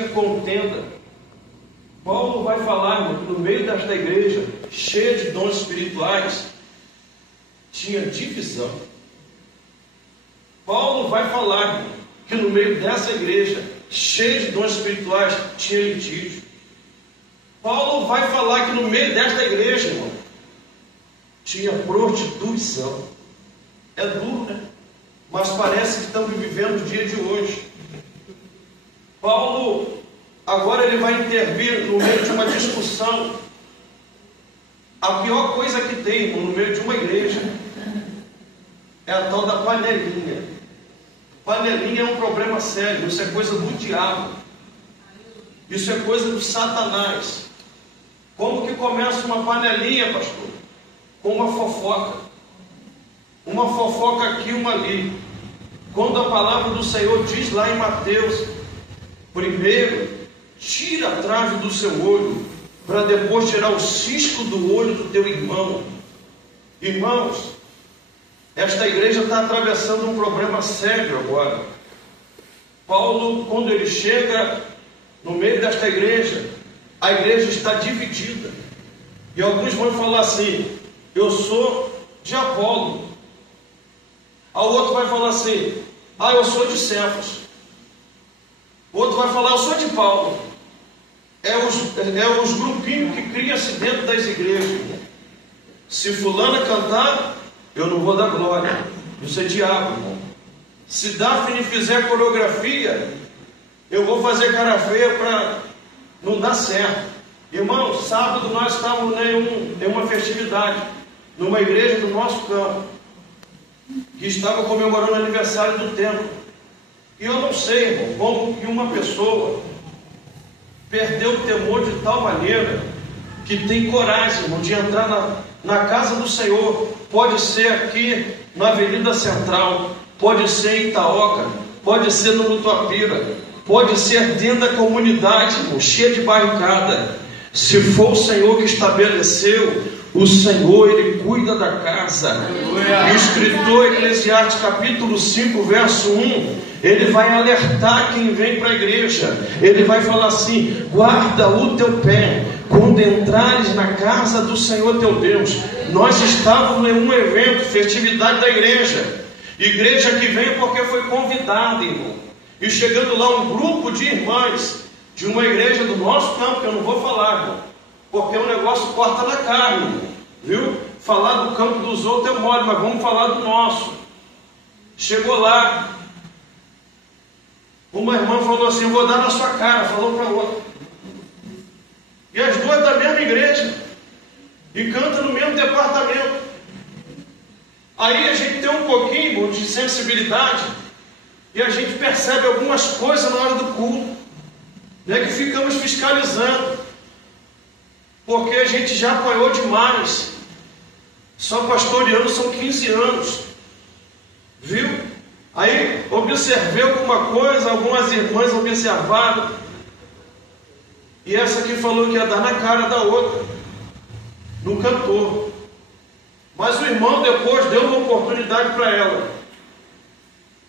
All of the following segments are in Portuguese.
tinha contenda. Paulo vai falar, irmão, que no meio desta igreja, cheia de dons espirituais, tinha divisão. Paulo vai falar, irmão, que no meio dessa igreja, cheia de dons espirituais, tinha litígio. Paulo vai falar que no meio desta igreja, irmão, tinha prostituição. É duro, né? Mas parece que estamos vivendo o dia de hoje. Paulo, agora ele vai intervir no meio de uma discussão. A pior coisa que tem, irmão, no meio de uma igreja é a tal da panelinha. Panelinha é um problema sério. Isso é coisa do diabo. Isso é coisa do Satanás. Como que começa uma panelinha, pastor? Com uma fofoca. Uma fofoca aqui, uma ali. Quando a palavra do Senhor diz lá em Mateus, primeiro, tira a trave do seu olho, para depois tirar o cisco do olho do teu irmão. Irmãos, esta igreja está atravessando um problema sério agora. Paulo, quando ele chega no meio desta igreja, a igreja está dividida. E alguns vão falar assim: eu sou de Apolo. O outro vai falar assim: eu sou de Cefas. O outro vai falar: eu sou de Paulo. É os grupinhos que criam-se dentro das igrejas. Se fulana cantar, eu não vou dar glória. Isso é diabo, irmão. Se Daphne fizer coreografia, eu vou fazer cara feia para não dar certo. Irmão, sábado nós estávamos em uma festividade, numa igreja do nosso campo, que estava comemorando o aniversário do templo. E eu não sei, irmão, como que uma pessoa perdeu o temor de tal maneira que tem coragem, irmão, de entrar na casa do Senhor. Pode ser aqui na Avenida Central, pode ser em Itaoca, pode ser no Mutuapira, pode ser dentro da comunidade, irmão, cheia de barricada. Se for o Senhor que estabeleceu, o Senhor, Ele cuida da casa. O escritor Eclesiastes capítulo 5, verso 1, ele vai alertar quem vem para a igreja. Ele vai falar assim: guarda o teu pé quando entrares na casa do Senhor teu Deus. Nós estávamos em um evento, festividade da igreja. Igreja que vem porque foi convidada, irmão. E chegando lá um grupo de irmãs de uma igreja do nosso campo, que eu não vou falar, irmão, porque o negócio corta na carne, viu? Falar do campo dos outros é mole, mas vamos falar do nosso. Chegou lá, uma irmã falou assim: eu vou dar na sua cara. Falou para outra. E as duas da mesma igreja, e cantam no mesmo departamento. Aí a gente tem um pouquinho, irmão, de sensibilidade, e a gente percebe algumas coisas na hora do culto, né, que ficamos fiscalizando, porque a gente já apanhou demais. Só pastoreando são 15 anos, viu? Aí observei alguma coisa, algumas irmãs observaram, e essa aqui falou que ia dar na cara da outra, no cantor. Mas o irmão depois deu uma oportunidade para ela.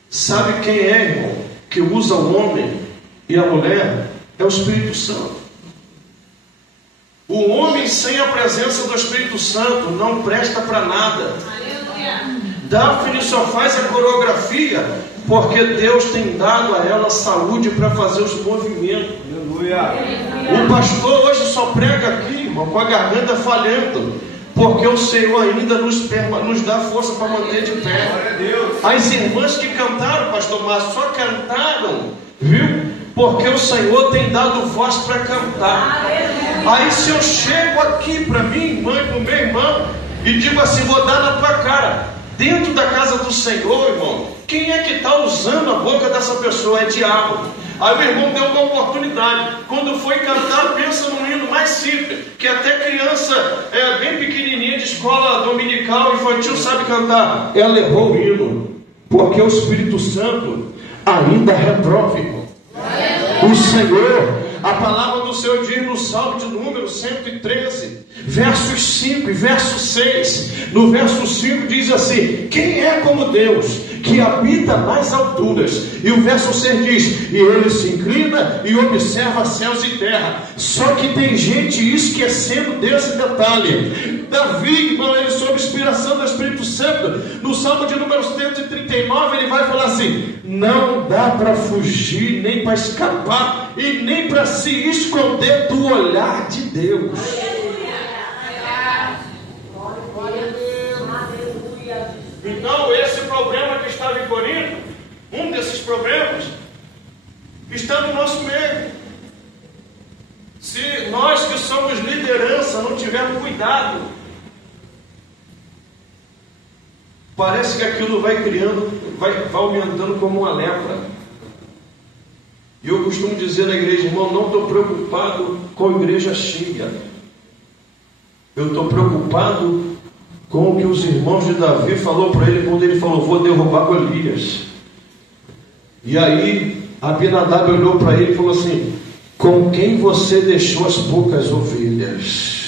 Sabe quem é, irmão, que usa o homem e a mulher? É o Espírito Santo. O homem sem a presença do Espírito Santo não presta para nada. Daphne só faz a coreografia porque Deus tem dado a ela saúde para fazer os movimentos. O pastor hoje só prega aqui, irmão, com a garganta falhando, porque o Senhor ainda nos dá força para manter de pé. As irmãs que cantaram, pastor Márcio, só cantaram, viu? Porque o Senhor tem dado voz para cantar. Aí se eu chego aqui para minha irmã e para o meu irmão e digo assim: vou dar na tua cara, dentro da casa do Senhor, irmão, quem é que está usando a boca dessa pessoa? É diabo. Aí o irmão deu uma oportunidade. Quando foi cantar, pensa num hino mais simples, que até criança bem pequenininha de escola dominical, infantil, sabe cantar. Ela errou o hino, porque o Espírito Santo ainda reprova, irmão. O Senhor, a palavra do Senhor diz no Salmo de número 113, versos 5 e verso 6. No verso 5 diz assim: quem é como Deus, que habita nas alturas. E o verso 6 diz: e ele se inclina e observa céus e terra. Só que tem gente esquecendo desse detalhe. Davi, irmão, ele sob inspiração do Espírito Santo, no Salmo de número 139, ele vai falar assim: não dá para fugir, nem para escapar, e nem para se esconder do olhar de Deus. Então esse problema que estava em Corinto, um desses problemas, está no nosso meio. Se nós que somos liderança não tivermos cuidado, parece que aquilo vai criando, vai aumentando como uma lepra. E eu costumo dizer na igreja: irmão, não estou preocupado com a igreja cheia, eu estou preocupado com o que os irmãos de Davi falou para ele, quando ele falou: vou derrubar Golias. E aí Abinadab olhou para ele e falou assim: com quem você deixou as poucas ovelhas?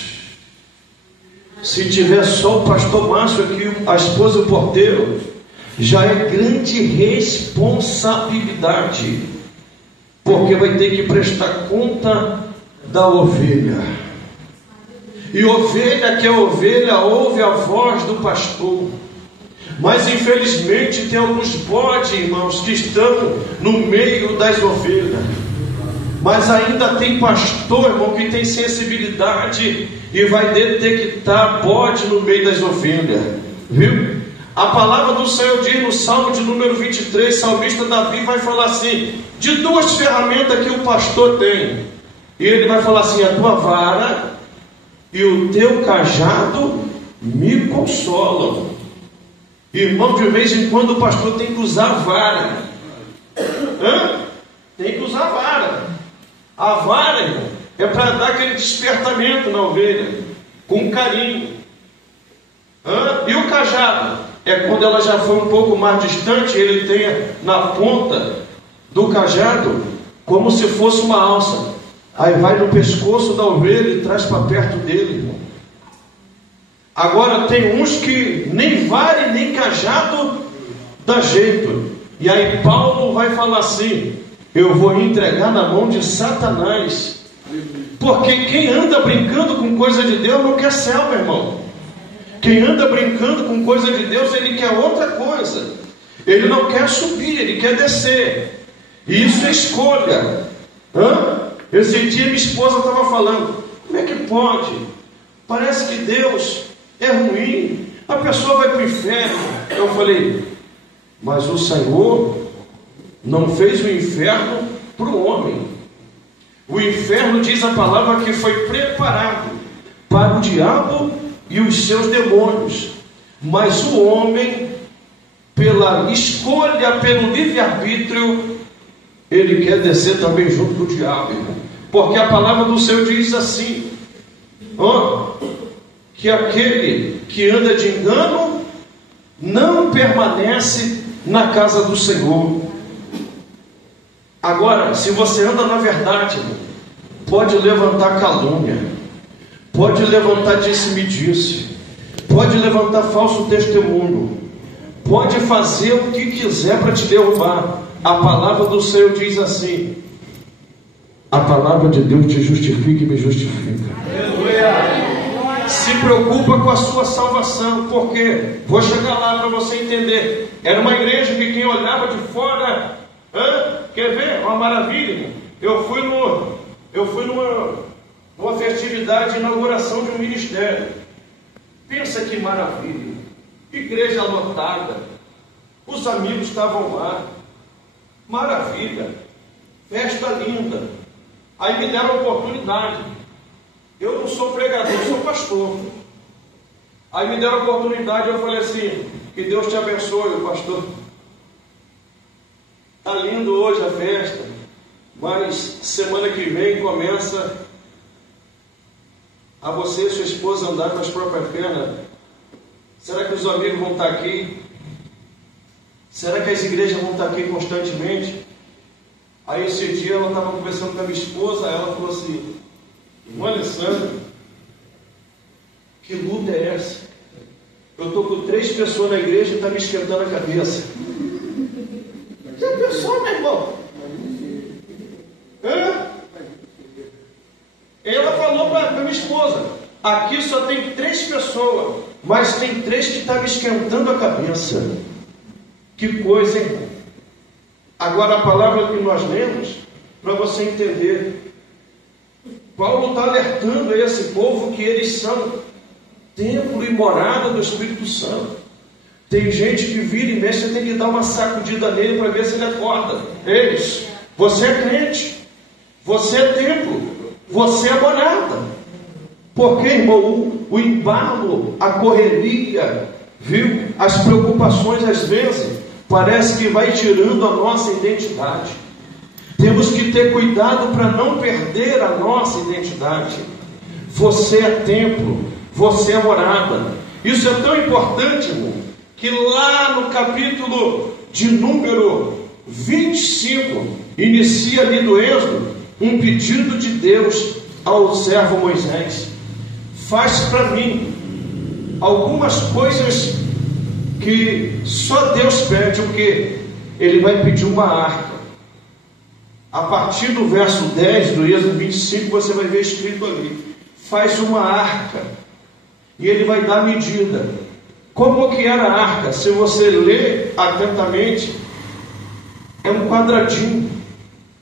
Se tiver só o pastor Márcio aqui, a esposa e o porteiro, já é grande responsabilidade, porque vai ter que prestar conta da ovelha. E ovelha que é ovelha ouve a voz do pastor. Mas infelizmente tem alguns bodes, irmãos, que estão no meio das ovelhas. Mas ainda tem pastor, irmão, que tem sensibilidade e vai detectar bode no meio das ovelhas. Viu? A palavra do Senhor diz no Salmo de número 23, salmista Davi vai falar assim, de duas ferramentas que o pastor tem. E ele vai falar assim: a tua vara e o teu cajado me consolam. Irmão, de vez em quando o pastor tem que usar a vara. Tem que usar a vara. A vara, irmão, é para dar aquele despertamento na ovelha, com carinho. E o cajado é quando ela já foi um pouco mais distante, ele tem na ponta do cajado como se fosse uma alça. Aí vai no pescoço da ovelha e traz para perto dele, irmão. Agora tem uns que nem vara e nem cajado dá jeito. E aí Paulo vai falar assim: eu vou entregar na mão de Satanás. Porque quem anda brincando com coisa de Deus não quer céu, meu irmão. Quem anda brincando com coisa de Deus, ele quer outra coisa. Ele não quer subir, ele quer descer. E isso é escolha. Esse dia minha esposa estava falando: como é que pode? Parece que Deus é ruim, a pessoa vai para o inferno. Eu falei: mas o Senhor não fez o inferno para o homem. O inferno, diz a palavra, que foi preparado para o diabo e os seus demônios. Mas o homem, pela escolha, pelo livre-arbítrio, ele quer descer também junto do diabo, irmão. Porque a palavra do Senhor diz assim: que aquele que anda de engano não permanece na casa do Senhor. Agora, se você anda na verdade, pode levantar calúnia, pode levantar disse-me-disse, pode levantar falso testemunho, pode fazer o que quiser para te derrubar. A palavra do Senhor diz assim: a palavra de Deus te justifica e me justifica. Aleluia. Se preocupa com a sua salvação, porque vou chegar lá para você entender. Era uma igreja que quem olhava de fora, quer ver? Uma maravilha. Eu fui numa festividade de inauguração de um ministério. Pensa que maravilha. Igreja lotada. Os amigos estavam lá. Maravilha. Festa linda. Aí me deram a oportunidade. Eu não sou pregador, eu sou pastor. Aí me deram a oportunidade, eu falei assim: que Deus te abençoe, pastor. Está lindo hoje a festa, mas semana que vem começa a você e sua esposa andar nas próprias pernas. Será que os amigos vão estar aqui? Será que as igrejas vão estar aqui constantemente? Aí esse dia ela estava conversando com a minha esposa, ela falou assim: irmã Alessandra, que luta é essa? Eu estou com 3 pessoas na igreja e está me esquentando a cabeça. Já pensou, meu irmão? Ela falou para minha esposa: aqui só tem 3 pessoas, mas tem 3 que estavam esquentando a cabeça. Que coisa, hein? Agora a palavra que nós lemos, para você entender, Paulo está alertando a esse povo que eles são templo e morada do Espírito Santo. Tem gente que vira e mexe, você tem que dar uma sacudida nele para ver se ele acorda. Eles, você é crente, você é templo, você é morada. Porque, irmão, o embalo, a correria, viu? As preocupações às vezes parece que vai tirando a nossa identidade. Temos que ter cuidado para não perder a nossa identidade. Você é templo, você é morada. Isso é tão importante, irmão, que lá no capítulo de número 25, inicia ali do Êxodo, um pedido de Deus ao servo Moisés: faz para mim algumas coisas que só Deus pede. O que? Ele vai pedir uma arca. A partir do verso 10 do Êxodo 25, você vai ver escrito ali: faz uma arca. E ele vai dar medida. Como que era a arca? Se você ler atentamente, é um quadradinho,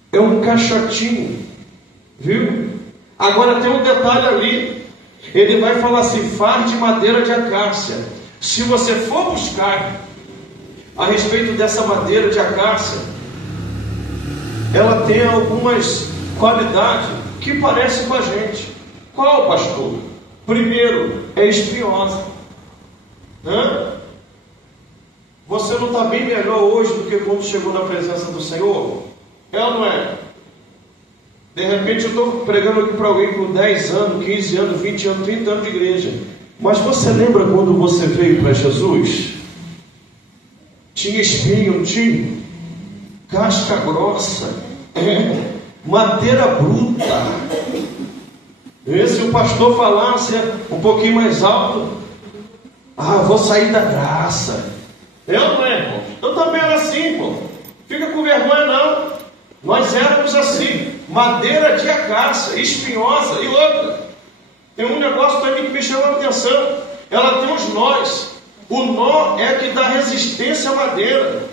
é um caixotinho, viu? Agora tem um detalhe ali. Ele vai falar assim: faz de madeira de acácia. Se você for buscar a respeito dessa madeira de acácia, ela tem algumas qualidades que parecem com a gente. Qual, pastor? Primeiro, é espinhosa. Você não está bem melhor hoje do que quando chegou na presença do Senhor? É ou não é? De repente eu estou pregando aqui para alguém com 10 anos, 15 anos, 20 anos, 30 anos de igreja. Mas você lembra quando você veio para Jesus? Tinha espinho, não tinha? Casca grossa, madeira bruta. E se o pastor falasse um pouquinho mais alto: vou sair da graça. Eu não é, irmão? Eu também era assim, pô. Fica com vergonha não. Nós éramos assim, madeira de acácia, espinhosa. E outra, tem um negócio também que me chama a atenção: ela tem os nós. O nó é que dá resistência à madeira.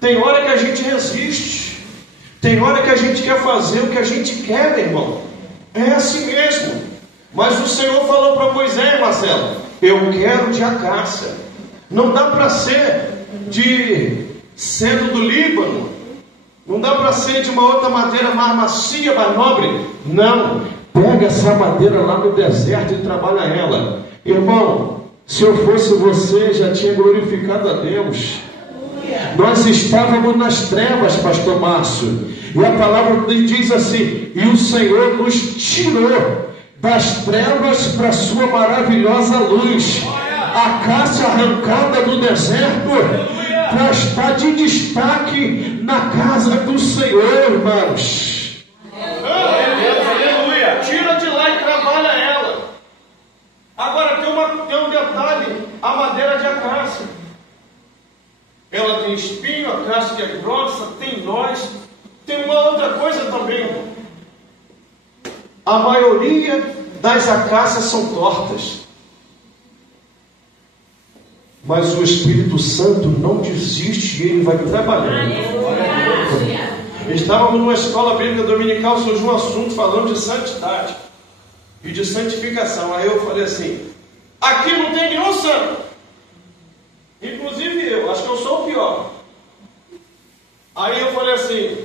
Tem hora que a gente resiste, tem hora que a gente quer fazer o que a gente quer, meu irmão. É assim mesmo. Mas o Senhor falou para Moisés: Marcelo, eu quero de acácia. Não dá para ser de cedro do Líbano, não dá para ser de uma outra madeira mais macia, mais nobre. Não, pega essa madeira lá no deserto e trabalha ela. Irmão, se eu fosse você, já tinha glorificado a Deus. Nós estávamos nas trevas, pastor Márcio, e a palavra diz assim: e o Senhor nos tirou das trevas para a sua maravilhosa luz. A acácia arrancada do deserto para estar de destaque na casa do Senhor, irmãos. Aleluia! Tira de lá e trabalha ela. Agora tem um detalhe: a madeira de acácia, ela tem espinho, a casca é grossa, tem nós. Tem uma outra coisa também: a maioria das acácias são tortas. Mas o Espírito Santo não desiste e ele vai trabalhando. Estávamos numa escola bíblica dominical, surgiu um assunto falando de santidade e de santificação. Aí eu falei assim: aqui não tem nenhum santo, inclusive eu, acho que eu sou o pior. Aí eu falei assim: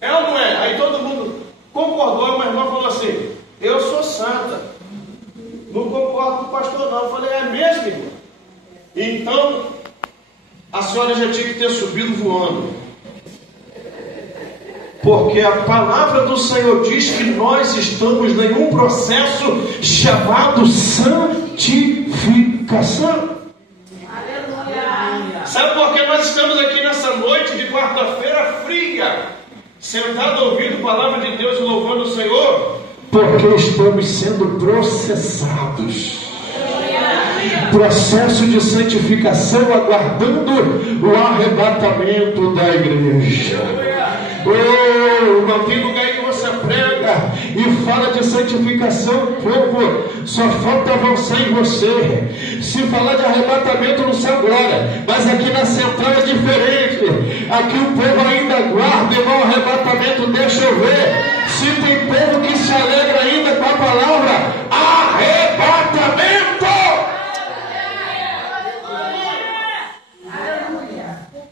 é ou não é? Aí todo mundo concordou. E uma irmã falou assim: eu sou santa, não concordo com o pastor não. Eu falei: é mesmo, irmão? Então a senhora já tinha que ter subido voando, porque a palavra do Senhor diz que nós estamos em um processo chamado santificação. Aleluia. Sabe por que nós estamos aqui nessa noite de quarta-feira fria, sentado ouvindo a palavra de Deus e louvando o Senhor? Porque estamos sendo processados. Aleluia. Processo de santificação, aguardando o arrebatamento da igreja. Oh, não tem lugar em que você prega e fala de santificação, povo, só falta avançar em você. Se falar de arrebatamento no céu, glória, mas aqui na central é diferente. Aqui o povo ainda aguarda, irmão, o arrebatamento. Deixa eu ver se tem povo que se alegra ainda com a palavra arrebatamento.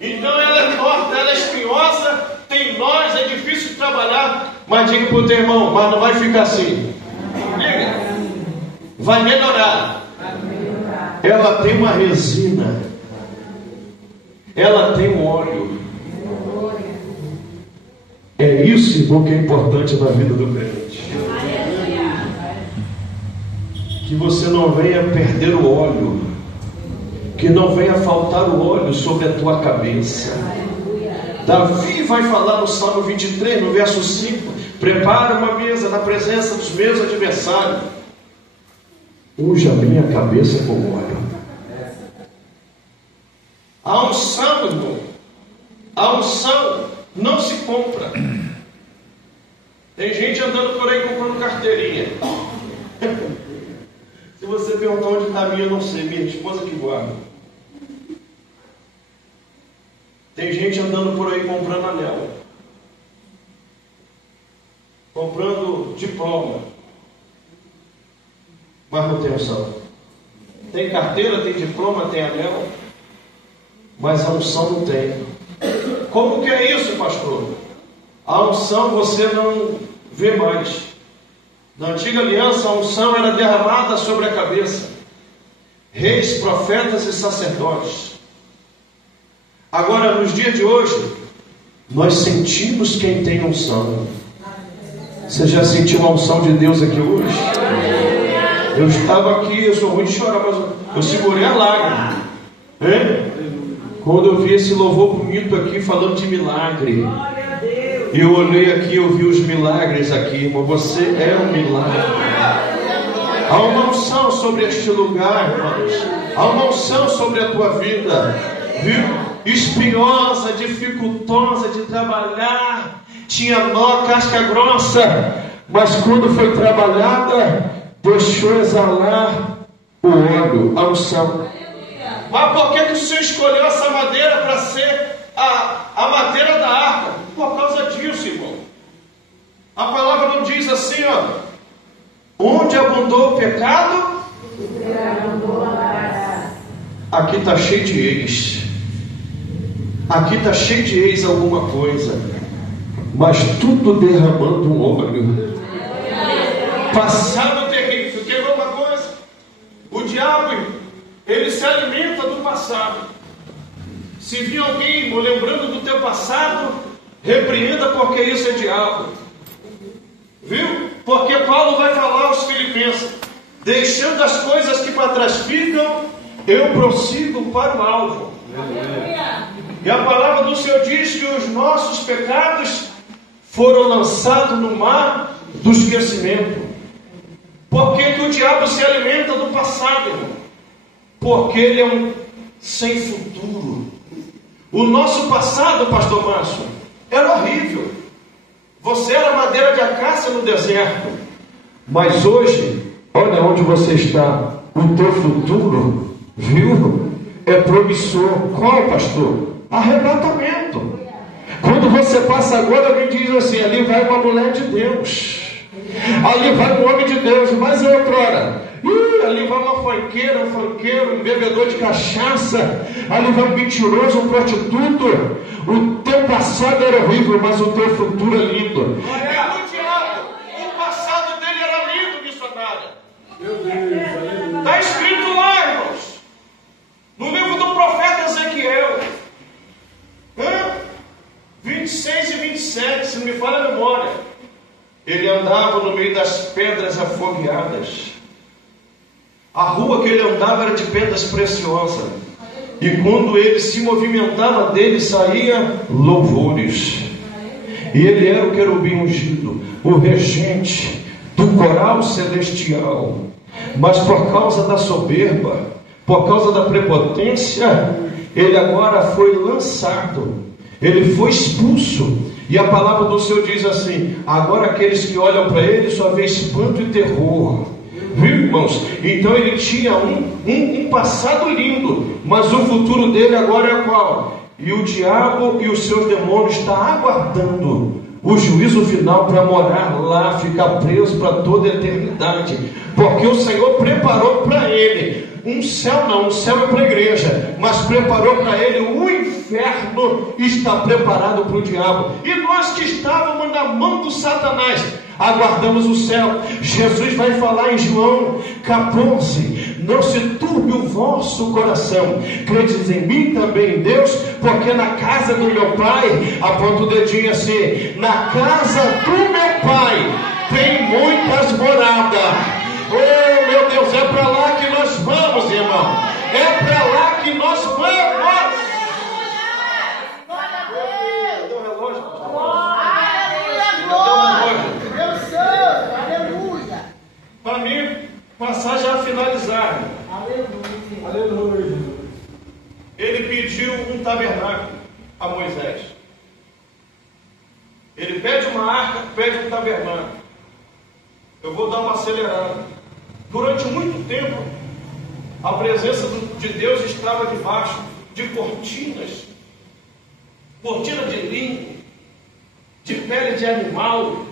Então ela é torta, ela é espinhosa, tem nós, é difícil de trabalhar. Mas diga para o teu irmão, mas não vai ficar assim. Diga, vai melhorar. Ela tem uma resina, ela tem um óleo. É isso, irmão, que é importante na vida do crente. Que você não venha perder o óleo, que não venha faltar o óleo sobre a tua cabeça. Davi vai falar no Salmo 23, no verso 5: prepara uma mesa na presença dos meus adversários, unja a minha cabeça com óleo. A unção, irmão, a unção não se compra. Tem gente andando por aí comprando carteirinha. Se você perguntar onde está a minha, eu não sei, minha esposa que guarda. Tem gente andando por aí comprando anel, comprando diploma, mas não tem unção. Tem carteira, tem diploma, tem anel, mas a unção não tem. Como que é isso, pastor? A unção você não vê mais. Na antiga aliança, a unção era derramada sobre a cabeça. Reis, profetas e sacerdotes. Agora, nos dias de hoje, nós sentimos quem tem unção. Você já sentiu a unção de Deus aqui hoje? Eu estava aqui, eu sou ruim de chorar, mas eu segurei a lágrima. Quando eu vi esse louvor bonito aqui, falando de milagre. Eu olhei aqui, eu vi os milagres aqui, irmão. Você é um milagre. Há uma unção sobre este lugar, irmãos. Há uma unção sobre a tua vida, viu? Espinhosa, dificultosa de trabalhar, tinha nó, casca grossa, mas quando foi trabalhada, deixou exalar o óleo, a unção. Mas por que o Senhor escolheu essa madeira para ser a madeira da arca? Por causa disso, irmão. A palavra não diz assim, ó: onde abundou o pecado, aqui está cheio de ex. Aqui está cheio de ex alguma coisa, mas tudo derramando um óleo. Passado terrível. Quer ver uma coisa? O diabo, ele se alimenta do passado. Se vir alguém lembrando do teu passado, repreenda, porque isso é diabo. Viu? Porque Paulo vai falar aos Filipenses: deixando as coisas que para trás ficam, eu prossigo para o alvo. E a palavra do Senhor diz que os nossos pecados foram lançados no mar do esquecimento. Por que o diabo se alimenta do passado, irmão? Porque ele é um sem futuro. O nosso passado, pastor Márcio, era horrível. Você era madeira de acácia no deserto. Mas hoje, olha onde você está. O teu futuro, viu? É promissor. Qual, pastor? Arrebatamento. Quando você passa agora, alguém diz assim: ali vai uma mulher de Deus, ali vai um homem de Deus. Mas é outrora, ali vai uma fanqueira, um fanqueiro, um bebedor de cachaça, ali vai um mentiroso, um prostituto. O teu passado era horrível, mas o teu futuro é lindo. O diabo, o passado dele era lindo, missionário. Está escrito lá, irmãos, no livro do profeta Ezequiel, 26 e 27, se não me falha a memória. Ele andava no meio das pedras afogueadas. A rua que ele andava era de pedras preciosas. E quando ele se movimentava, dele saía louvores. E ele era o querubim ungido, o regente do coral celestial. Mas por causa da soberba, por causa da prepotência, ele agora foi lançado, ele foi expulso. E a palavra do Senhor diz assim: agora aqueles que olham para ele só vê espanto e terror. Viu, irmãos? Então ele tinha um passado lindo, mas o futuro dele agora é qual? E o diabo e os seus demônios estão aguardando o juízo final para morar lá, ficar preso para toda a eternidade, porque o Senhor preparou para ele um céu. Não, um céu é para a igreja, mas preparou para ele o inferno. Está preparado para o diabo, e nós que estávamos na mão do Satanás aguardamos o céu. Jesus vai falar em João 14: não se turbe o vosso coração, credes em mim, também em Deus, porque na casa do meu Pai, aponta o dedinho assim, na casa do meu Pai tem muitas moradas. Oh meu Deus, é para lá que nós vamos, irmão, é para lá que nós vamos. Cadê o relógio? Para mim, passar já a finalizar. Aleluia. Ele pediu um tabernáculo a Moisés. Ele pede uma arca, pede um tabernáculo. Eu vou dar uma acelerada. Durante muito tempo, a presença de Deus estava debaixo de cortinas. Cortina de linho, de pele de animal.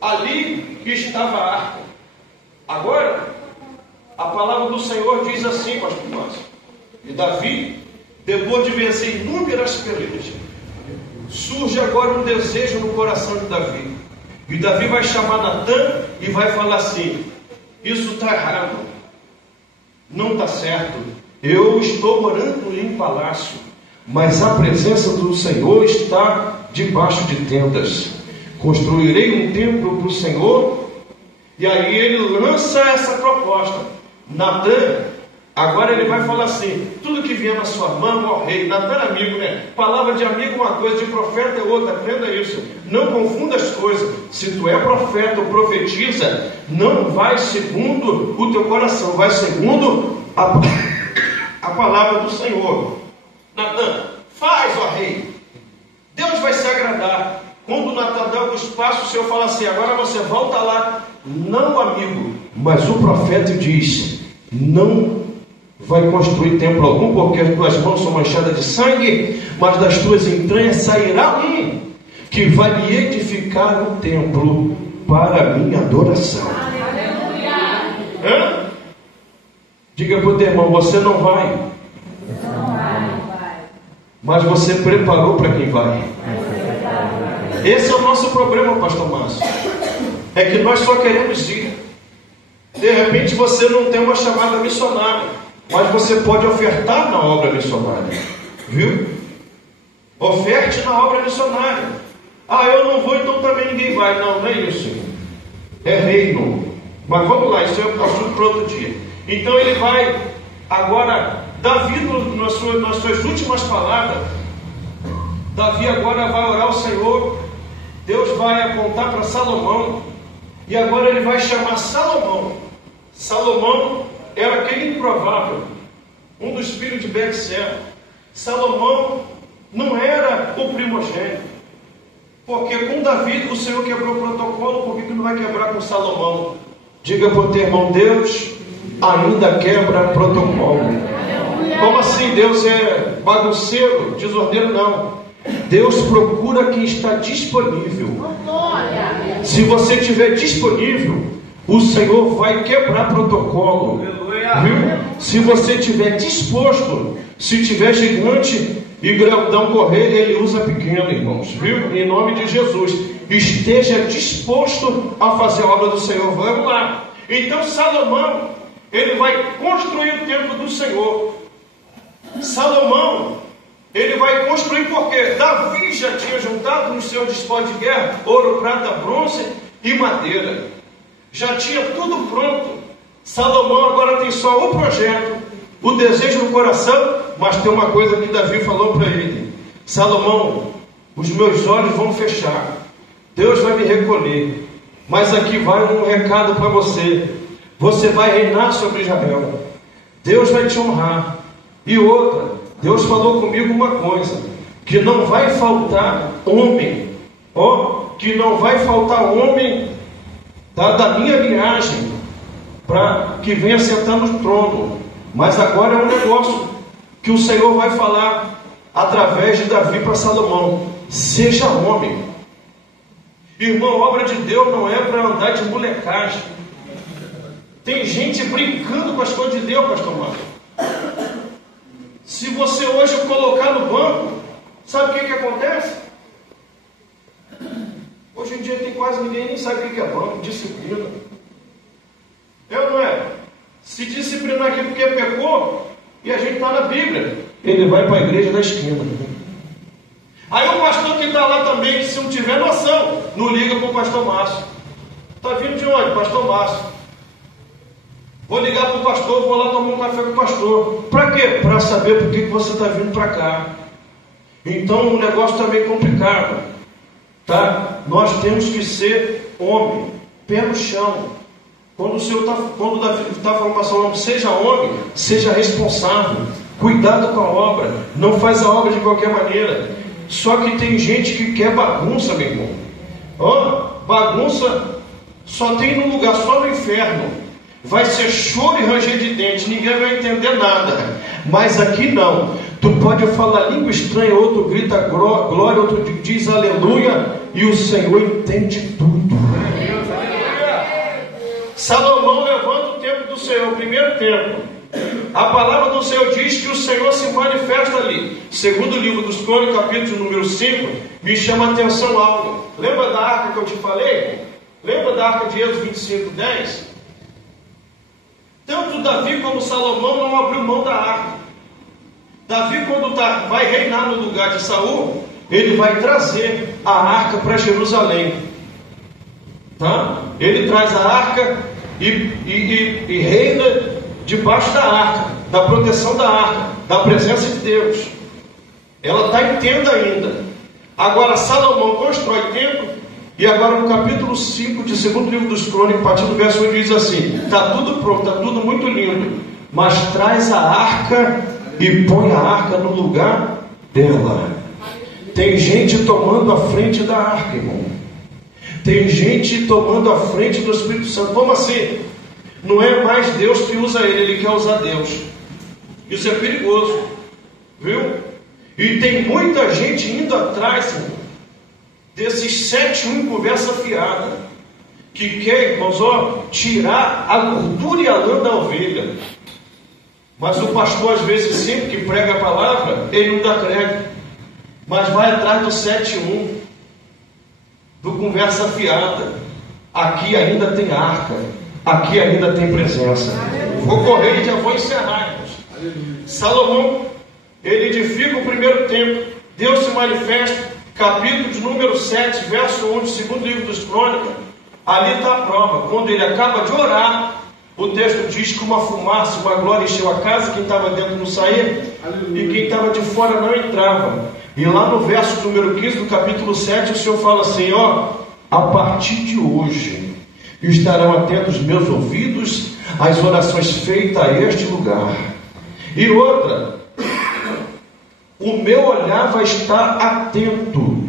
Ali estava a arca. Agora, a palavra do Senhor diz assim, pastor Márcio: e Davi, depois de vencer inúmeras pelejas, surge agora um desejo no coração de Davi. E Davi vai chamar Natã e vai falar assim: isso está errado, não está certo. Eu estou morando em palácio, mas a presença do Senhor está debaixo de tendas. Construirei um templo para o Senhor. E aí ele lança essa proposta. Natã, agora ele vai falar assim: tudo que vier na sua mão, ó rei. Natã é amigo, né? Palavra de amigo é uma coisa, de profeta é outra. Aprenda isso, não confunda as coisas. Se tu é profeta ou profetiza, não vai segundo o teu coração, vai segundo a palavra do Senhor. Natã, faz, ó rei, Deus vai se agradar. Quando Natã dá alguns passos, o Senhor fala assim: agora você volta lá. Não, amigo, mas o profeta diz: não vai construir templo algum, porque as tuas mãos são manchadas de sangue, mas das tuas entranhas sairá um que vai lhe edificar um templo para a minha adoração. Hã? Diga para o teu irmão: você não vai, mas você preparou para quem vai. Esse é o nosso problema, pastor Márcio. É que nós só queremos ir. De repente você não tem uma chamada missionária, mas você pode ofertar na obra missionária. Viu? Oferte na obra missionária. Ah, eu não vou, então também ninguém vai. Não, não é isso. É reino. Mas vamos lá, isso é um assunto para outro dia. Então ele vai agora, Davi, nas suas últimas palavras, Davi agora vai orar ao Senhor. Deus vai apontar para Salomão, e agora ele vai chamar Salomão. Salomão era aquele improvável, um dos filhos de Betseba. Salomão não era o primogênito, porque com Davi o Senhor quebrou o protocolo. Por que não vai quebrar com Salomão? Diga para o teu irmão: Deus ainda quebra protocolo. Como assim? Deus é bagunceiro, desordeiro? Não. Deus procura quem está disponível. Se você estiver disponível, o Senhor vai quebrar protocolo. Viu? Se você estiver disposto, se tiver gigante e grandão correr, ele usa pequeno, irmãos. Viu? Em nome de Jesus, esteja disposto a fazer a obra do Senhor. Vamos lá. Então Salomão, ele vai construir o templo do Senhor. Salomão, ele vai construir, porque Davi já tinha juntado nos seus despojos de guerra ouro, prata, bronze e madeira. Já tinha tudo pronto. Salomão agora tem só o projeto, o desejo no coração. Mas tem uma coisa que Davi falou para ele: Salomão, os meus olhos vão fechar, Deus vai me recolher, mas aqui vai um recado para você. Você vai reinar sobre Israel. Deus vai te honrar. E outra, Deus falou comigo uma coisa, que não vai faltar homem, que não vai faltar homem da minha linhagem, para que venha sentar no trono. Mas agora é um negócio que o Senhor vai falar através de Davi para Salomão: seja homem. Irmão, obra de Deus não é para andar de molecagem. Tem gente brincando com as coisas de Deus, pastor Marcos. Se você hoje colocar no banco, sabe o que acontece? Hoje em dia tem quase ninguém nem sabe o que é banco, disciplina. É ou não é? Se disciplinar aqui porque pecou, e a gente está na Bíblia, ele vai para a igreja da esquina. Aí o pastor que está lá também, se não tiver noção, não liga para o pastor Márcio. Está vindo de onde? Pastor Márcio. Vou ligar para o pastor, vou lá tomar um café com o pastor. Para quê? Para saber por que você está vindo para cá. Então o negócio está meio complicado. Tá? Nós temos que ser homem, pé no chão. Quando o Senhor quando Davi está falando para Salomão, seja homem, seja responsável, cuidado com a obra, não faz a obra de qualquer maneira. Só que tem gente que quer bagunça, meu irmão. Bagunça só tem num lugar, só no inferno. Vai ser choro e ranger de dentes, ninguém vai entender nada. Mas aqui não. Tu pode falar língua estranha, outro grita glória, outro diz aleluia, e o Senhor entende tudo. Salomão levanta o templo do Senhor, o primeiro templo. A palavra do Senhor diz que o Senhor se manifesta ali. Segundo o livro dos Crônicas, capítulo número 5, me chama a atenção algo. Lembra da arca que eu te falei? Lembra da arca de Êxodo 25, 10? Tanto Davi como Salomão não abriu mão da arca. Davi, quando vai reinar no lugar de Saul, ele vai trazer a arca para Jerusalém. Tá? Ele traz a arca e reina debaixo da arca, da proteção da arca, da presença de Deus. Ela está em tenda ainda. Agora Salomão constrói templo, e agora no capítulo 5 de segundo livro dos Crônicas, a partir do verso 1, diz assim: está tudo pronto, está tudo muito lindo, mas traz a arca e põe a arca no lugar dela. Tem gente tomando a frente da arca, irmão. Tem gente tomando a frente do Espírito Santo. Como assim? Não é mais Deus que usa ele quer usar Deus. Isso é perigoso, viu? E tem muita gente indo atrás, irmão, desses 7-1 conversa fiada, que quer, irmãos, tirar a gordura e a lã da ovelha. Mas o pastor, às vezes, sempre que prega a palavra, ele não dá crédito, mas vai atrás do 7-1, do conversa fiada. Aqui ainda tem arca, aqui ainda tem presença. Vou correr e já vou encerrar, irmãos. Salomão, ele edifica o primeiro templo, Deus se manifesta, capítulo de número 7, verso 1 do segundo livro dos Crônicas. Ali está a prova. Quando ele acaba de orar, o texto diz que uma fumaça, uma glória encheu a casa, quem estava dentro não saía, e quem estava de fora não entrava. E lá no verso número 15 do capítulo 7, o Senhor fala assim: a partir de hoje estarão atentos meus ouvidos às orações feitas a este lugar. E outra, o meu olhar vai estar atento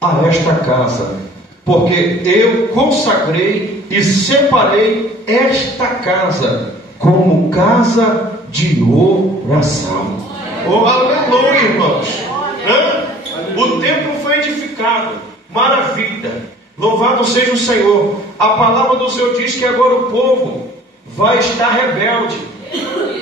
a esta casa, porque eu consagrei e separei esta casa como casa de oração. Aleluia, irmãos. O templo foi edificado, maravilha, louvado seja o Senhor. A palavra do Senhor diz que agora o povo vai estar rebelde.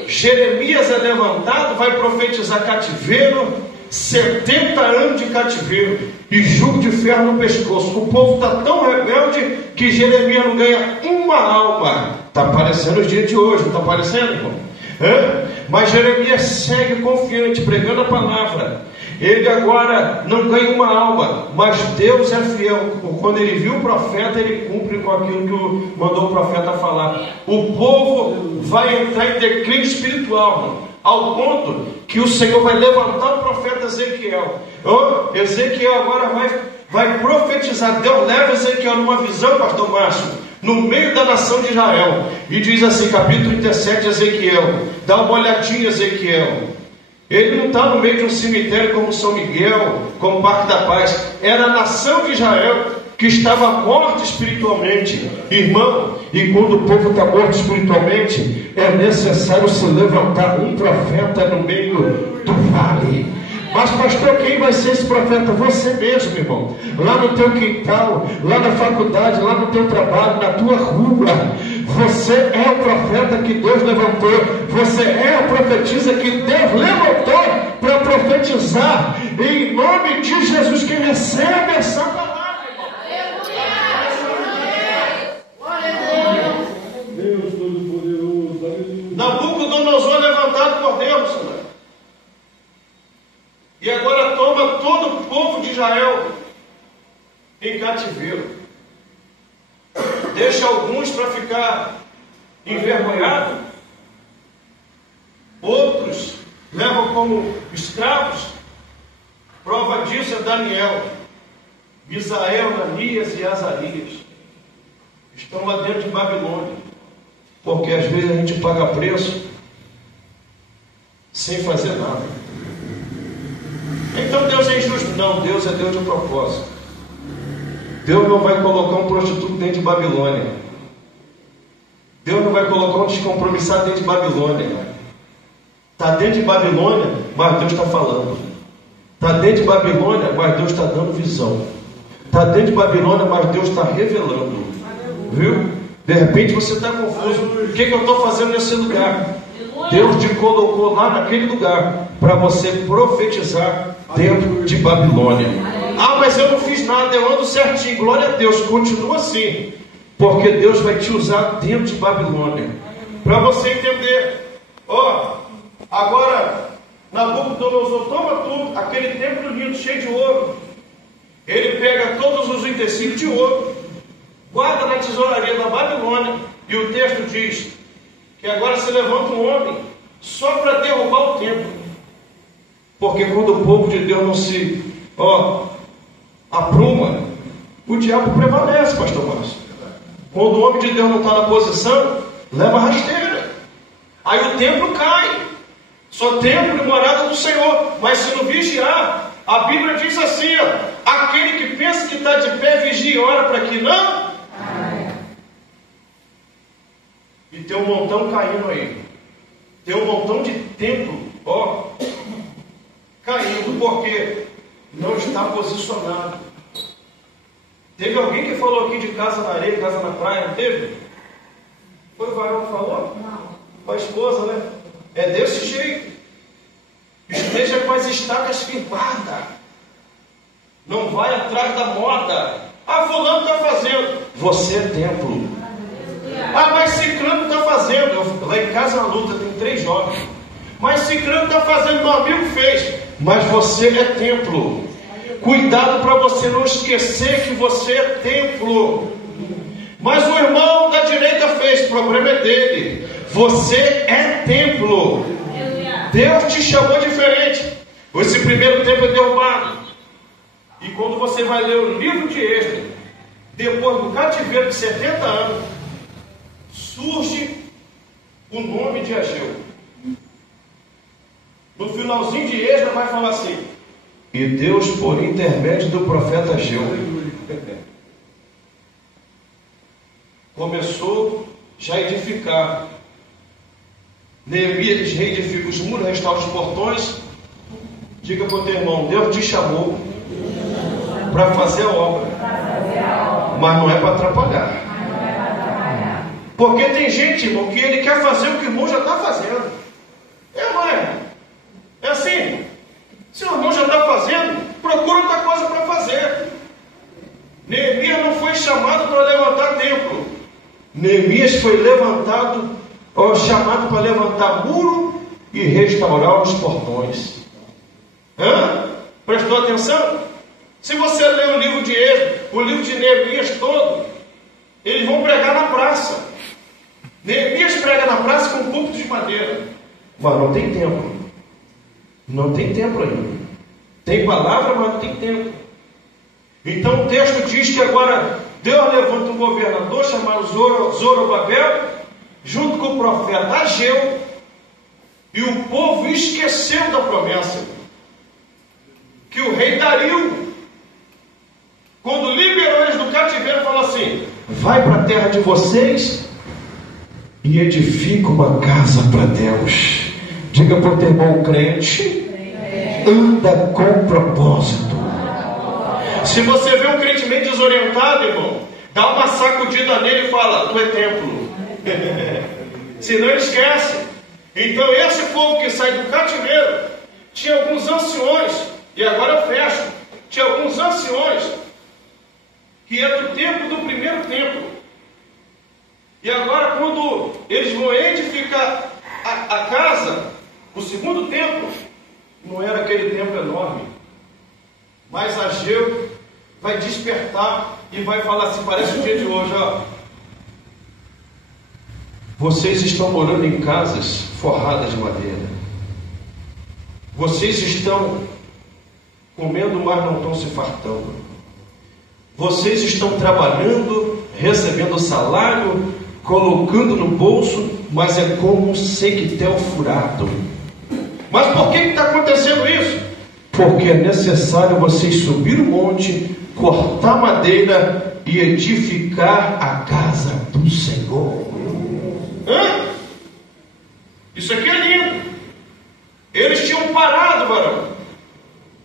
Jeremias é levantado, vai profetizar cativeiro, 70 anos de cativeiro e jugo de ferro no pescoço. O povo está tão rebelde que Jeremias não ganha uma alma. Está aparecendo os dias de hoje, não está aparecendo, irmão? Mas Jeremias segue confiante, pregando a palavra. Ele agora não ganha uma alma, mas Deus é fiel. Quando ele viu o profeta, ele cumpre com aquilo que mandou o profeta falar. O povo vai entrar em declínio espiritual, ao ponto que o Senhor vai levantar o profeta Ezequiel. Ezequiel agora vai profetizar. Deus leva Ezequiel numa visão, pastor Márcio, no meio da nação de Israel. E diz assim, capítulo 37 de Ezequiel. Dá uma olhadinha, Ezequiel. Ele não está no meio de um cemitério como São Miguel, como o Parque da Paz. Era a nação de Israel que estava morta espiritualmente. Irmão, e quando o povo está morto espiritualmente, é necessário se levantar um profeta no meio do vale. Mas pastor, quem vai ser esse profeta? Você mesmo, irmão. Lá no teu quintal, lá na faculdade, lá no teu trabalho, na tua rua. Você é o profeta que Deus levantou. Você é a profetisa que Deus levantou para profetizar. Em nome de Jesus, que recebe essa palavra, irmão. Deus Todo-Poderoso. Nabucodonosor levantado por Deus. E agora toma todo o povo de Israel em cativeiro. Deixa alguns para ficar envergonhados. Outros levam como escravos. Prova disso é Daniel, Misael, Ananias e Azarias. Estão lá dentro de Babilônia. Porque às vezes a gente paga preço sem fazer nada. Então Deus é injusto? Não, Deus é Deus de propósito. Deus não vai colocar um prostituto dentro de Babilônia. Deus não vai colocar um descompromissado dentro de Babilônia. Está dentro de Babilônia, mas Deus está falando. Está dentro de Babilônia, mas Deus está dando visão. Está dentro de Babilônia, mas Deus está revelando. Viu? De repente você está confuso. O que eu estou fazendo nesse lugar? Deus te colocou lá naquele lugar para você profetizar dentro de Babilônia. Ah, mas eu não fiz nada, eu ando certinho. Glória a Deus, continua assim. Porque Deus vai te usar dentro de Babilônia. Para você entender. Agora, Nabucodonosor toma tudo, aquele templo lindo, cheio de ouro. Ele pega todos os utensílios de ouro, guarda na tesouraria da Babilônia. E o texto diz que agora se levanta um homem só para derrubar o templo. Porque quando o povo de Deus não se apruma, o diabo prevalece, pastor Márcio. Quando o homem de Deus não está na posição, leva rasteira. Aí o templo cai. Só templo e morada do Senhor. Mas se não vigiar, a Bíblia diz assim, aquele que pensa que está de pé, vigia e ora para que não. E tem um montão caindo aí. Tem um montão de templo, caindo porque não está posicionado. Teve alguém que falou aqui de casa na areia, casa na praia, não teve? Foi o varão que falou? Não. A esposa, né? É desse jeito. Esteja com as estacas firmadas. Não vai atrás da moda. Fulano está fazendo. Você é templo. Mas ciclano está fazendo. Lá em casa na luta tem 3 jovens. Mas ciclano está fazendo, meu amigo fez. Mas você é templo. Cuidado para você não esquecer que você é templo. Mas o irmão da direita fez, o problema é dele. Você é templo. Deus te chamou diferente. Esse primeiro templo é derrubado. E quando você vai ler o livro de Êxodo, depois do cativeiro de 70 anos, surge o nome de Ageu. No finalzinho de Êxodo vai falar assim: e Deus, por intermédio do profeta Ageu, começou já a edificar. Neemias reedifica os muros, restaura os portões. Diga para o teu irmão: Deus te chamou para fazer a obra, mas não é para atrapalhar. Porque tem gente, irmão, que ele quer fazer o que o irmão já está fazendo. Não é? É assim. Se o irmão já está fazendo, procura outra coisa para fazer. Neemias não foi chamado para levantar templo. Neemias foi chamado para levantar muro e restaurar os portões. Prestou atenção? Se você ler o livro de Êxodo, o livro de Neemias todo, eles vão pregar na praça. Neemias prega na praça com um púlpito de madeira. Mas não tem templo. Não tem templo ainda. Tem palavra, mas não tem templo. Então o texto diz que agora Deus levanta um governador chamado Zorobabel, junto com o profeta Ageu, e o povo esqueceu da promessa que o rei Dario, quando liberou eles do cativeiro, falou assim: vai para a terra de vocês e edifica uma casa para Deus. Diga para o teu irmão crente: anda com propósito. Se você vê um crente meio desorientado, irmão, dá uma sacudida nele e fala: tu é templo. Senão ele esquece. Então esse povo que sai do cativeiro tinha alguns anciões, e agora eu fecho, tinha alguns anciões que é do tempo do primeiro templo. E agora, quando eles vão edificar a casa, o segundo templo, não era aquele templo enorme, mas Ageu vai despertar e vai falar assim, parece o dia de hoje, ó: vocês estão morando em casas forradas de madeira, vocês estão comendo, mas não estão se fartando, vocês estão trabalhando, recebendo salário, colocando no bolso, mas é como um sequetel furado. Mas por que está acontecendo isso? Porque é necessário vocês subir o monte, cortar madeira e edificar a casa do Senhor. Isso aqui é lindo. Eles tinham parado, varão,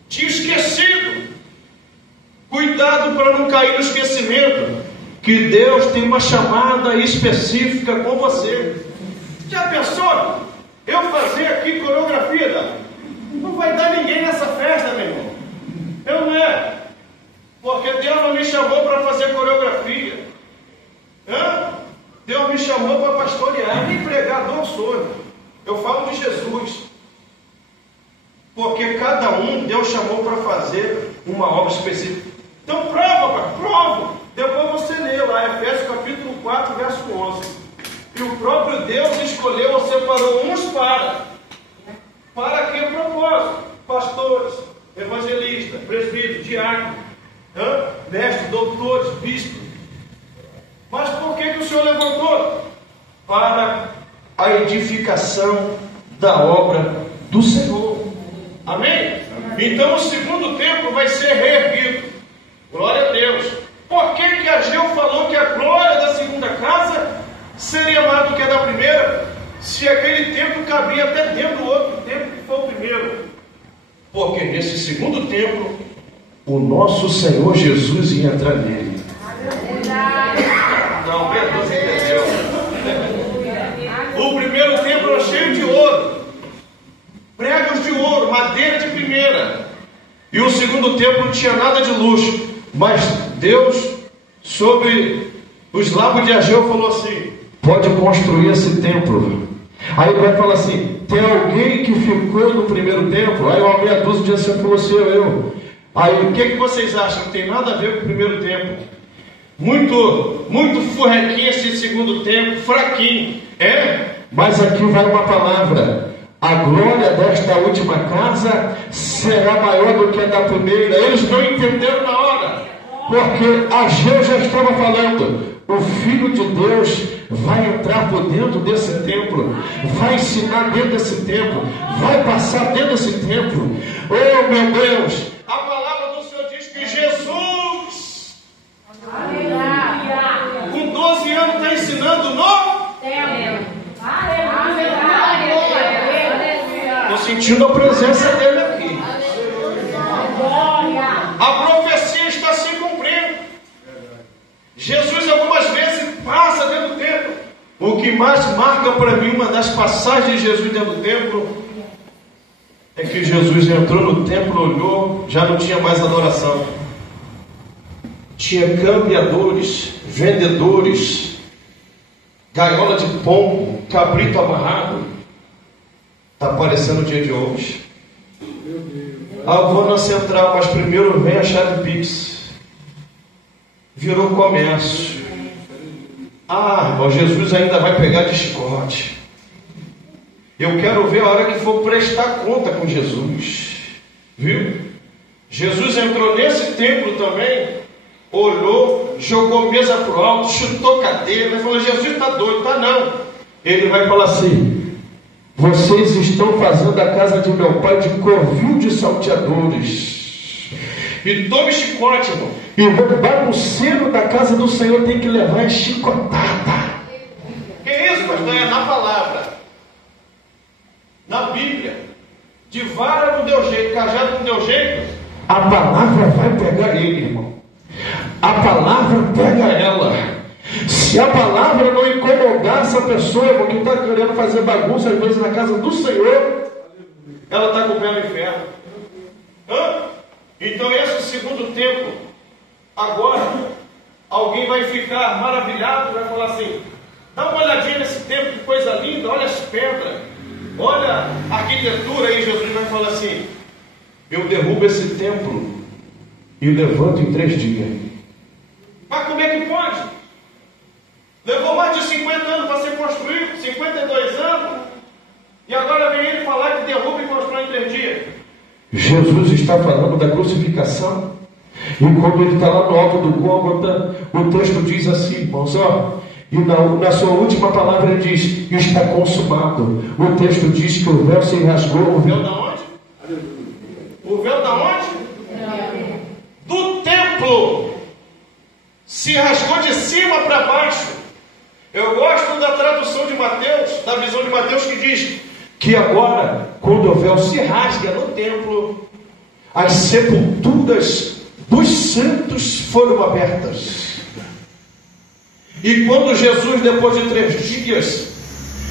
tinham esquecido. Cuidado para não cair no esquecimento, que Deus tem uma chamada específica com você. Já pensou? Eu fazer aqui coreografia, não vai dar ninguém nessa festa, meu irmão. Eu não é. Porque Deus não me chamou para fazer coreografia. Deus me chamou para pastorear. Nem pregador sou. Eu falo de Jesus. Porque cada um Deus chamou para fazer uma obra específica. Então prova, pai, prova. Depois você lê lá, Efésios capítulo 4, verso 11. E o próprio Deus escolheu ou separou uns para que propósito? Pastores, evangelistas, presbíteros, diáconos, mestres, doutores, bispos. Mas por que o Senhor levantou? Para a edificação da obra do Senhor. Amém? Então o segundo templo vai ser reerguido. Glória a Deus. Por que Ageu falou que a glória da segunda casa seria maior do que a da primeira? Se aquele templo cabia até dentro do outro templo que foi o primeiro. Porque nesse segundo templo, o nosso Senhor Jesus ia entrar nele. Não, perdoa, você entendeu? O primeiro templo era cheio de ouro, pregos de ouro, madeira de primeira. E o segundo templo não tinha nada de luxo. Mas Deus, sobre os lábios de Ageu, falou assim: pode construir esse templo. Aí vai falar assim: tem alguém que ficou no primeiro templo? Aí uma meia dúzia de assim falou assim: eu. Aí o que vocês acham? Não tem nada a ver com o primeiro templo. Muito furrequinho esse segundo templo, fraquinho. Mas aqui vai uma palavra: a glória desta última casa será maior do que a da primeira. Eles não entenderam na hora, porque Ageu já estava falando: o Filho de Deus vai entrar por dentro desse templo, vai ensinar dentro desse templo, vai passar dentro desse templo. Oh meu Deus, a palavra do Senhor diz que Jesus, com 12 anos, está ensinando no templo. Estou sentindo a presença dele aqui. A profecia está se cumprindo. Jesus algumas vezes passa dentro do templo. O que mais marca para mim, uma das passagens de Jesus dentro do templo, é que Jesus entrou no templo, olhou, já não tinha mais adoração. Tinha cambiadores, vendedores, gaiola de pombo, cabrito amarrado. Está aparecendo o dia de hoje. Vou na central, mas primeiro vem a chave Pix. Virou comércio. Irmão, Jesus ainda vai pegar de chicote. Eu quero ver a hora que for prestar conta com Jesus. Viu? Jesus entrou nesse templo também, olhou, jogou mesa pro alto, chutou cadeira, falou: Jesus está doido, tá não. Ele vai falar assim: vocês estão fazendo a casa de meu pai de covil de salteadores. E tome chicote, irmão. E o bagunceiro da casa do Senhor tem que levar a chicotada. Que isso, pastor? É na palavra, na Bíblia. De vara não deu jeito, cajado não deu jeito. A palavra vai pegar ele, irmão. A palavra pega ela. Se a palavra não incomodar essa pessoa, irmão, que está querendo fazer bagunça às vezes na casa do Senhor, ela está com o pé no inferno. Então esse é o segundo templo. Agora, alguém vai ficar maravilhado, vai falar assim: dá uma olhadinha nesse templo, que coisa linda, olha as pedras, olha a arquitetura. Aí Jesus vai falar assim: eu derrubo esse templo e levanto em 3 dias. Mas como é que pode? Levou mais de 50 anos para ser construído, 52 anos, e agora vem ele falar que derruba e constrói em 3 dias. Jesus está falando da crucificação, e quando ele está lá no alto do Gólgota, o texto diz assim, irmãos, e na sua última palavra ele diz: está consumado. O texto diz que o véu se rasgou. O véu da onde? O véu da onde? Do templo. Se rasgou de cima para baixo. Eu gosto da tradução de Mateus, da visão de Mateus, que diz que agora, quando o véu se rasga no templo, as sepulturas dos santos foram abertas. E quando Jesus, depois de 3 dias,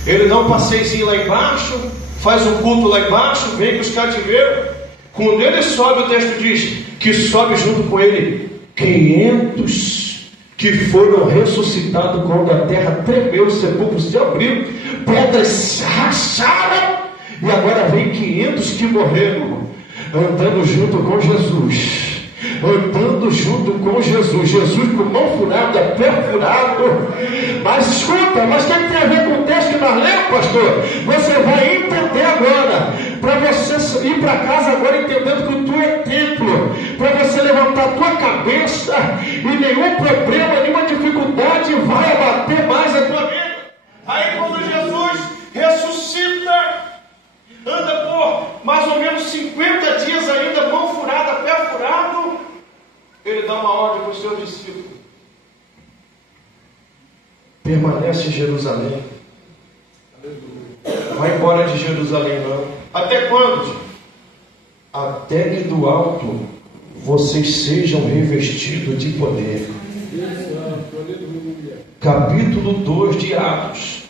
ele dá um passeiozinho lá embaixo, faz um culto lá embaixo, vem com os cativeiros. Quando ele sobe, o texto diz que sobe junto com ele 500 que foram ressuscitados quando a terra tremeu, os sepulcros se abriram, pedras se racharam, e agora vem 500 que morreram, andando junto com Jesus. Andando junto com Jesus. Jesus com mão furada, pé furado. Mas escuta, mas tem a ver com o texto que nós lemos, pastor. Você vai entender agora, para você ir para casa agora entendendo que tu é templo, para você levantar a tua cabeça e nenhum problema, nenhuma dificuldade vai abater mais a tua vida. Aí quando Jesus ressuscita, anda por mais ou menos 50 dias ainda, mão furada, pé furado, ele dá uma ordem para os seus discípulos: permanece em Jerusalém. Vai embora de Jerusalém não. Até quando? Até que do alto vocês sejam revestidos de poder. Capítulo 2 de Atos.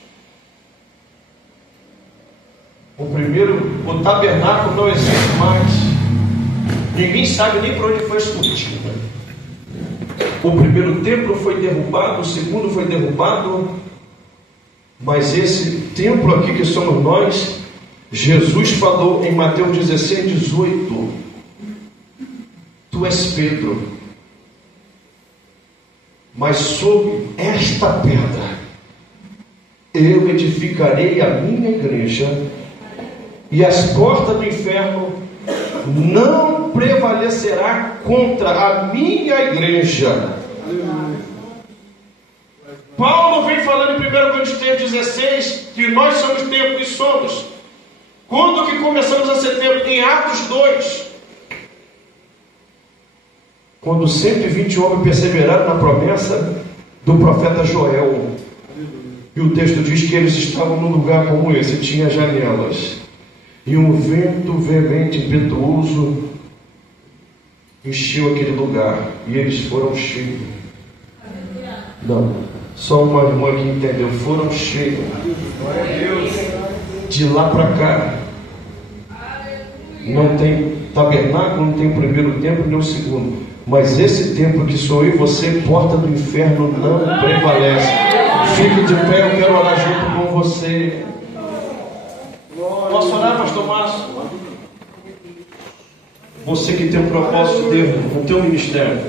O tabernáculo não existe mais. Ninguém sabe nem para onde foi esculpido. O primeiro templo foi derrubado, o segundo foi derrubado, mas esse templo aqui que somos nós, Jesus falou em Mateus 16, 18: tu és Pedro, mas sobre esta pedra eu edificarei a minha igreja, e as portas do inferno não prevalecerá contra a minha igreja. Paulo vem falando em 1 Coríntios 16 que nós somos templo, e somos. Quando que começamos a ser templo? Em Atos 2. Quando 120 homens perseveraram na promessa do profeta Joel. E o texto diz que eles estavam num lugar como esse, tinha janelas. E um vento veemente, impetuoso, encheu aquele lugar. E eles foram cheios. Não, só uma irmã que entendeu. Foram cheios. De lá para cá. Não tem tabernáculo, não tem o primeiro templo, nem o segundo. Mas esse templo que sou eu e você, porta do inferno não prevalece. Fique de pé, eu quero orar junto com você. Posso orar, pastor Márcio? Você que tem um propósito de Deus no teu ministério,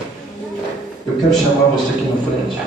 eu quero chamar você aqui na frente.